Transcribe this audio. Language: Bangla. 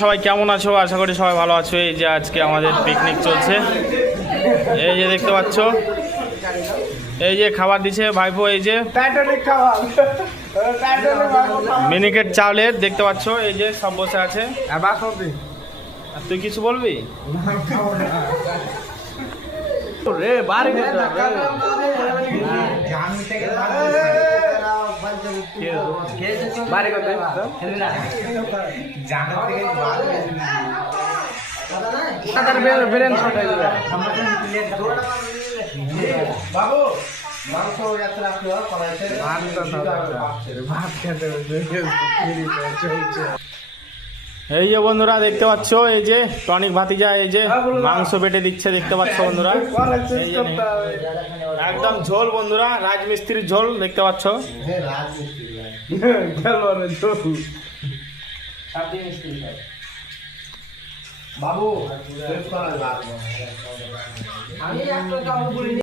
সবাই কেমন আছো? আশা করি সবাই ভালো আছো। এই যে আজকে আমাদের পিকনিক চলছে, এই যে দেখতে পাচ্ছ, এই যে খাবার দিছে ভাইপো, এই যে মিনিকেট চাউলের দেখতে পাচ্ছ, এই যে সব বসে আছে। আর তুই কিছু বলবি? বাবু মাংস যাত্রা এই যে বন্ধুরা দেখতে পাচ্ছ, এই যে টনিক ভাতিজা এই যে মাংস বেটে দিচ্ছে, দেখতে পাচ্ছ বন্ধুরা। এই যে একদম ঝোল বন্ধুরা, রাজমিস্ত্রির ঝোল দেখতে পাচ্ছ। বাবু আমি একটা